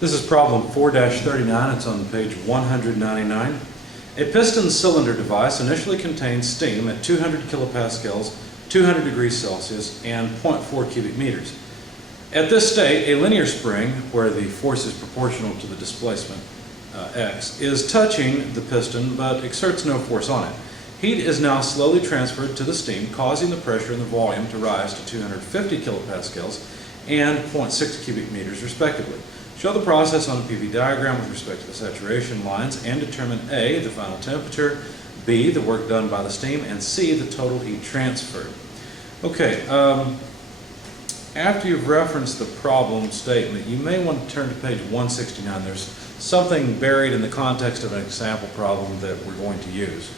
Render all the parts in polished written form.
This is problem 4-39. It's on page 199. A piston cylinder device initially contains steam at 200 kilopascals, 200 degrees Celsius, and 0.4 cubic meters. At this state, a linear spring, where the force is proportional to the displacement, X, is touching the piston but exerts no force on it. Heat is now slowly transferred to the steam, causing the pressure and the volume to rise to 250 kilopascals and 0.6 cubic meters respectively. Show the process on a PV diagram with respect to the saturation lines and determine A, the final temperature, B, the work done by the steam, and C, the total heat transferred. Okay, after you've referenced the problem statement, you may want to turn to page 169. There's something buried in the context of an example problem that we're going to use.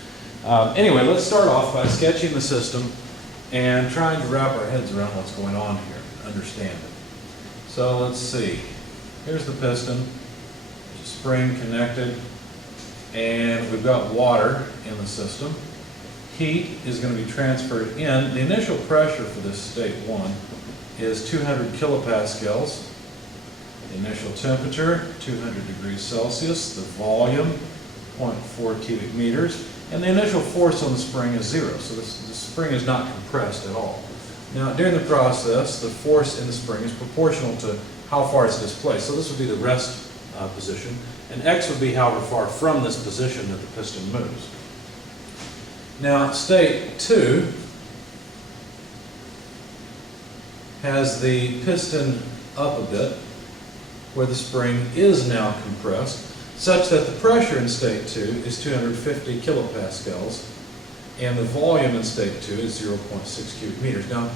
Anyway, let's start off by sketching the system and trying to wrap our heads around what's going on here, understand it. So let's see. Here's the piston, there's a spring connected, and we've got water in the system. Heat is going to be transferred in. The initial pressure for this state 1 is 200 kilopascals. The initial temperature, 200 degrees Celsius. The volume, 0.4 cubic meters. And the initial force on the spring is 0, so the spring is not compressed at all. Now, during the process, the force in the spring is proportional to how far it's displaced. So this would be the rest position, and X would be however far from this position that the piston moves. Now, state 2 has the piston up a bit, where the spring is now compressed, such that the pressure in state 2 is 250 kilopascals, and the volume in state 2 is 0.6 cubic meters. Now,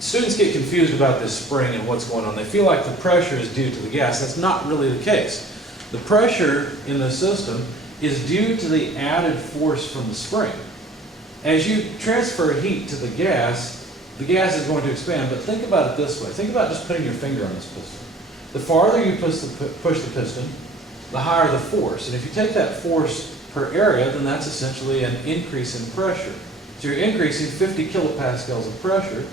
students get confused about this spring and what's going on. They feel like the pressure is due to the gas. That's not really the case. The pressure in the system is due to the added force from the spring. As you transfer heat to the gas is going to expand, but think about it this way. Think about just putting your finger on this piston. The farther you push the piston, the higher the force. And if you take that force per area, then that's essentially an increase in pressure. So you're increasing 50 kilopascals of pressure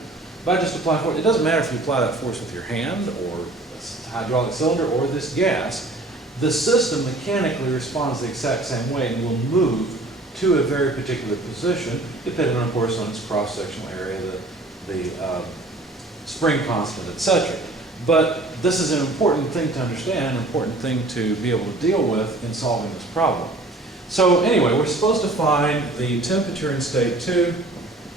by just applying force. It doesn't matter if you apply that force with your hand or a hydraulic cylinder or this gas. The system mechanically responds the exact same way and will move to a very particular position, depending on, of course, on its cross-sectional area, the spring constant, etc. But this is an important thing to understand, an important thing to be able to deal with in solving this problem. So anyway, we're supposed to find the temperature in state 2,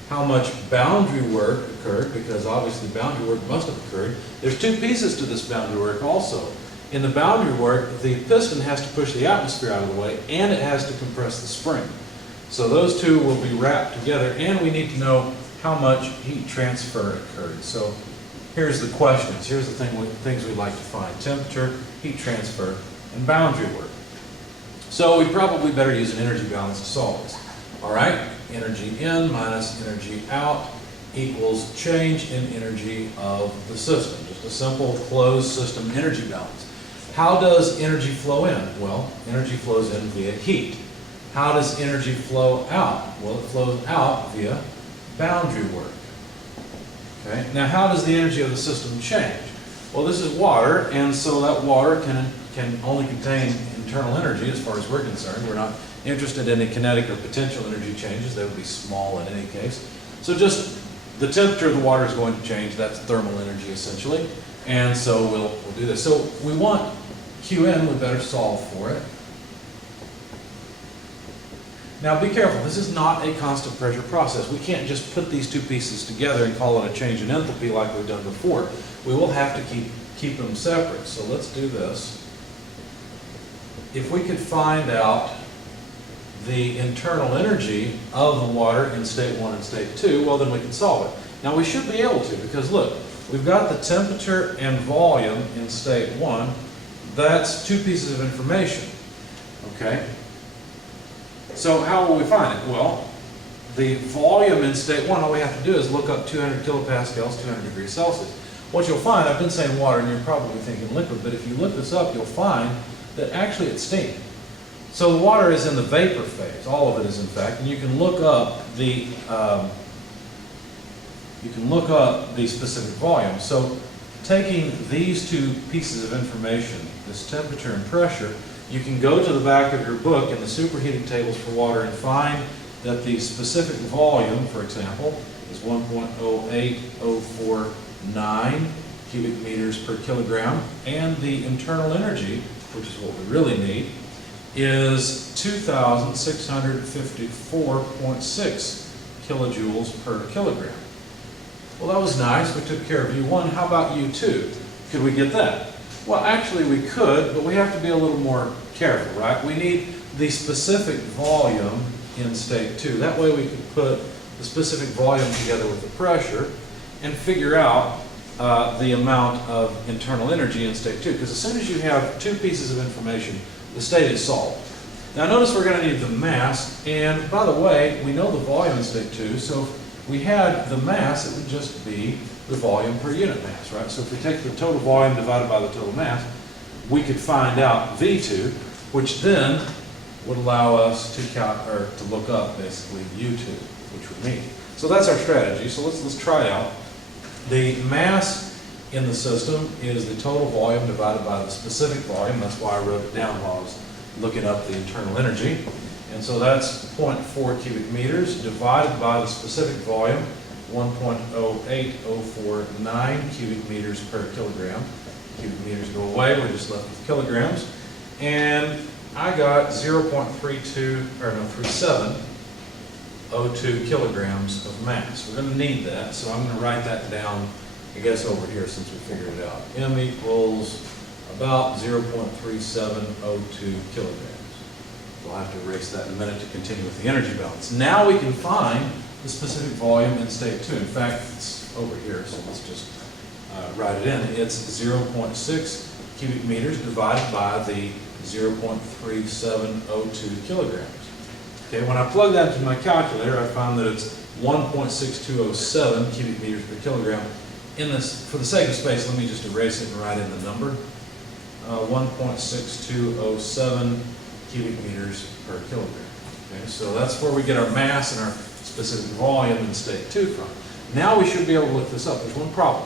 how much boundary work occurred, because obviously boundary work must have occurred. There's two pieces to this boundary work also. In the boundary work, the piston has to push the atmosphere out of the way, and it has to compress the spring. So those two will be wrapped together, and we need to know how much heat transfer occurred. So here's the questions. Here's the things we'd like to find: temperature, heat transfer, and boundary work. So we probably better use an energy balance to solve this. All right, energy in minus energy out equals change in energy of the system. Just a simple closed system energy balance. How does energy flow in? Well, energy flows in via heat. How does energy flow out? Well, it flows out via boundary work. Okay. Now, how does the energy of the system change? Well, this is water, and so that water can only contain internal energy as far as we're concerned. We're not interested in any kinetic or potential energy changes. They would be small in any case. So just the temperature of the water is going to change. That's thermal energy essentially. And so we'll do this. So we want Qn, we better solve for it. Now be careful, this is not a constant pressure process. We can't just put these two pieces together and call it a change in enthalpy like we've done before. We will have to keep them separate. So let's do this. If we could find out the internal energy of the water in state 1 and state 2, well then we can solve it. Now we should be able to, because look, we've got the temperature and volume in state 1. That's two pieces of information. Okay? So how will we find it? Well, the volume in state 1, all we have to do is look up 200 kilopascals, 200 degrees Celsius. What you'll find, I've been saying water and you're probably thinking liquid, but if you look this up, you'll find that actually it's steam. So the water is in the vapor phase, all of it is in fact, and you can look up the specific volume. So taking these two pieces of information, this temperature and pressure, you can go to the back of your book in the superheating tables for water and find that the specific volume, for example, is 1.08049 cubic meters per kilogram, and the internal energy, which is what we really need, is 2,654.6 kilojoules per kilogram. Well, that was nice. We took care of U1. How about U2? Could we get that? Well, actually we could, but we have to be a little more careful, right? We need the specific volume in state 2. That way we could put the specific volume together with the pressure and figure out the amount of internal energy in state 2. Because as soon as you have two pieces of information, the state is solved. Now notice we're going to need the mass, and by the way, we know the volume in state 2, so if we had the mass, it would just be the volume per unit mass, right? So if we take the total volume divided by the total mass, we could find out V2, which then would allow us to look up basically U2, which we need. So that's our strategy. So let's try out. The mass in the system is the total volume divided by the specific volume. That's why I wrote it down while I was looking up the internal energy. And so that's 0.4 cubic meters divided by the specific volume, 1.08049 cubic meters per kilogram. Cubic meters go away, we're just left with kilograms. And I got 3702 kilograms of mass. We're going to need that, so I'm going to write that down, I guess, over here since we figured it out. M equals about 0.3702 kilograms. We'll have to erase that in a minute to continue with the energy balance. Now we can find the specific volume in state 2. In fact, it's over here, so let's just write it in. It's 0.6 cubic meters divided by the 0.3702 kilograms. Okay, when I plug that into my calculator, I found that it's 1.6207 cubic meters per kilogram. For the sake of space, let me just erase it and write in the number. 1.6207 cubic meters per kilogram. Okay, so that's where we get our mass and our specific volume in state 2 from. Now we should be able to look this up. There's one problem.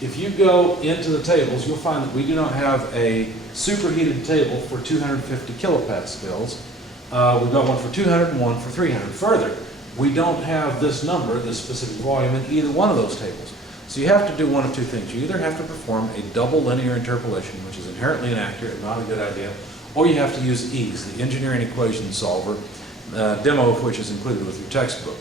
If you go into the tables, you'll find that we do not have a superheated table for 250 kilopascals. We've got one for 200 and one for 300. Further, we don't have this number, this specific volume, in either one of those tables. So you have to do one of two things. You either have to perform a double linear interpolation, which is inherently inaccurate, not a good idea, or you have to use EASE, the engineering equation solver, demo of which is included with your textbook.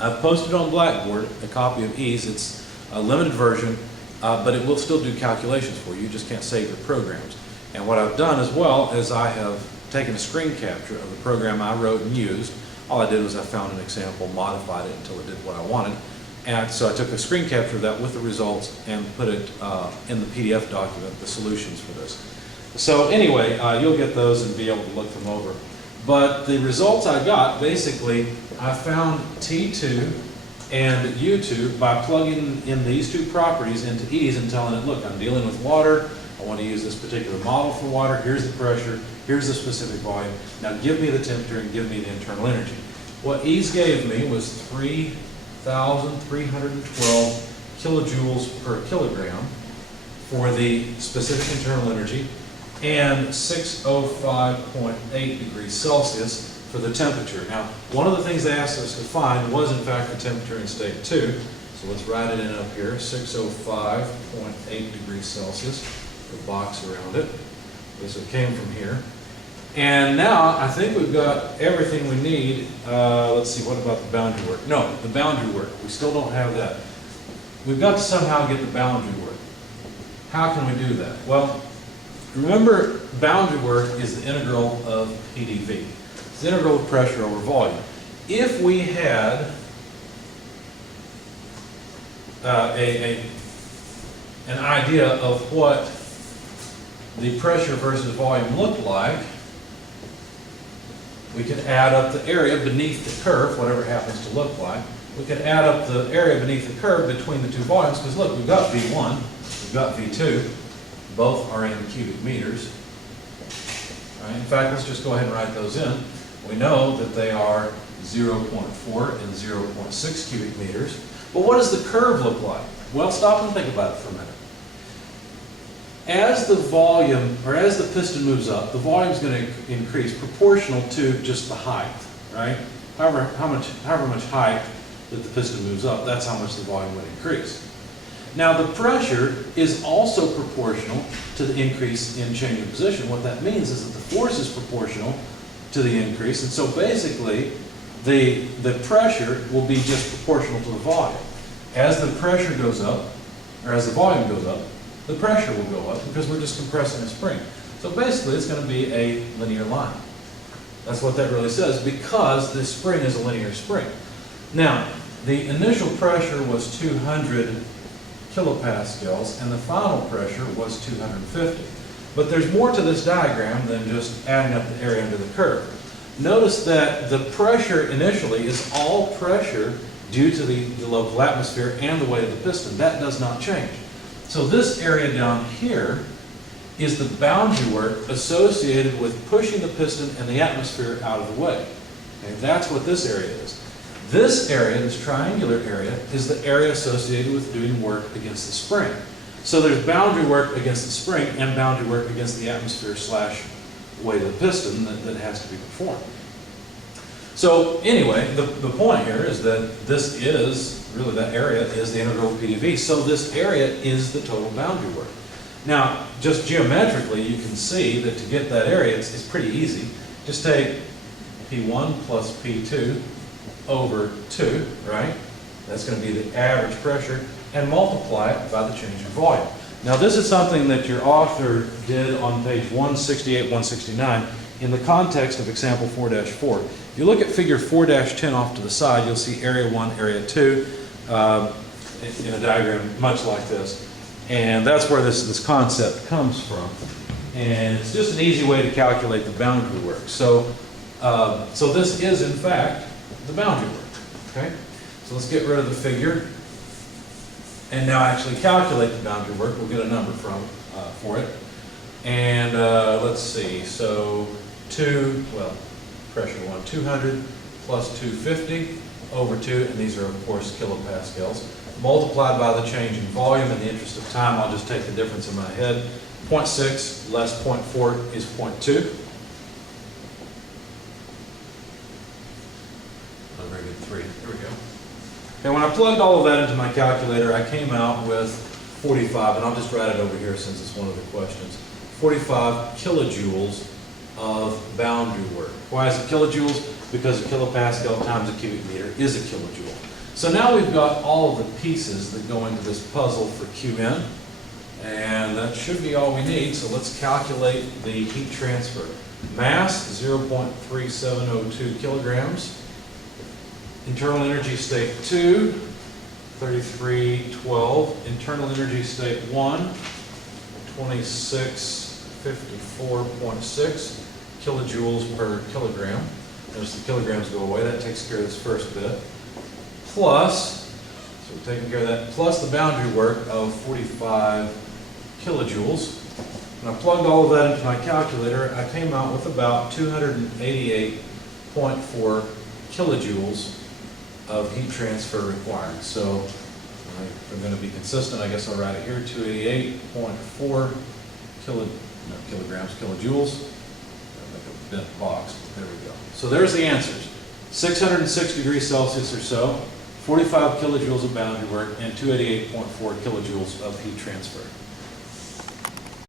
I've posted on Blackboard a copy of EASE. It's a limited version, but it will still do calculations for you. You just can't save your programs. And what I've done as well is I have taken a screen capture of the program I wrote and used. All I did was I found an example, modified it until it did what I wanted. And so I took a screen capture of that with the results and put it in the PDF document, the solutions for this. So anyway, you'll get those and be able to look them over. But the results I got, basically, I found T2 and U2 by plugging in these two properties into EASE and telling it, look, I'm dealing with water. I want to use this particular model for water. Here's the pressure. Here's the specific volume. Now give me the temperature and give me the internal energy. What EASE gave me was 3,312 kilojoules per kilogram for the specific internal energy and 605.8 degrees Celsius for the temperature. Now, one of the things they asked us to find was, in fact, the temperature in state 2. So let's write it in up here, 605.8 degrees Celsius, the box around it. Okay, so it came from here. And now, I think we've got everything we need. Let's see, what about the boundary work? No, the boundary work, we still don't have that. We've got to somehow get the boundary work. How can we do that? Well, remember, boundary work is the integral of PdV. It's the integral of pressure over volume. If we had an idea of what the pressure versus volume looked like, we could add up the area beneath the curve, whatever it happens to look like. We could add up the area beneath the curve between the two volumes, because look, we've got V1, we've got V2. Both are in cubic meters. All right, in fact, let's just go ahead and write those in. We know that they are 0.4 and 0.6 cubic meters. But what does the curve look like? Well, stop and think about it for a minute. as the volume, or as the piston moves up, the volume is going to increase proportional to just the height, right? However much height that the piston moves up, that's how much the volume would increase. Now the pressure is also proportional to the increase in change of position. What that means is that the force is proportional to the increase, and so basically the pressure will be just proportional to the volume. As the pressure goes up, or as the volume goes up, the pressure will go up because we're just compressing a spring. So basically it's going to be a linear line. That's what that really says, because this spring is a linear spring. Now, the initial pressure was 200 kilopascals and the final pressure was 250. But there's more to this diagram than just adding up the area under the curve. Notice that the pressure initially is all pressure due to the local atmosphere and the weight of the piston. That does not change. So this area down here is the boundary work associated with pushing the piston and the atmosphere out of the way. Okay, that's what this area is. This area, this triangular area, is the area associated with doing work against the spring. So there's boundary work against the spring and boundary work against the atmosphere / weight of the piston that has to be performed. So anyway, the point here is that this is, really that area is the integral of PDV. So this area is the total boundary work. Now, just geometrically, you can see that to get that area, it's pretty easy. Just take P1 plus P2 over 2, right? That's going to be the average pressure, and multiply it by the change in volume. Now, this is something that your author did on page 168, 169 in the context of example 4-4. If you look at figure 4-10 off to the side, you'll see area 1, area 2 in a diagram much like this. And that's where this concept comes from. And it's just an easy way to calculate the boundary work. So this is, in fact, the boundary work. Okay? So let's get rid of the figure and now actually calculate the boundary work. We'll get a number for it. And let's see. So pressure 1, 200 plus 250 over 2, and these are, of course, kilopascals, multiplied by the change in volume. In the interest of time, I'll just take the difference in my head. 0.6 less 0.4 is 0.2. Oh, very good, 3. There we go. And when I plugged all of that into my calculator, I came out with 45, and I'll just write it over here since it's one of the questions. 45 kilojoules of boundary work. Why is it kilojoules? Because a kilopascal times a cubic meter is a kilojoule. So now we've got all of the pieces that go into this puzzle for Qn, and that should be all we need. So let's calculate the heat transfer. Mass, 0.3702 kilograms. Internal energy state 2, 3312. Internal energy state 1, 2654.6 kilojoules per kilogram. Notice the kilograms go away. That takes care of this first bit. Plus, so we're taking care of that, plus the boundary work of 45 kilojoules. When I plugged all of that into my calculator, I came out with about 288.4 kilojoules of heat transfer required. So if I'm going to be consistent, I guess I'll write it here, 288.4 kilojoules. I'll make a bent box, but there we go. So there's the answers. 606 degrees Celsius or so, 45 kilojoules of boundary work, and 288.4 kilojoules of heat transfer.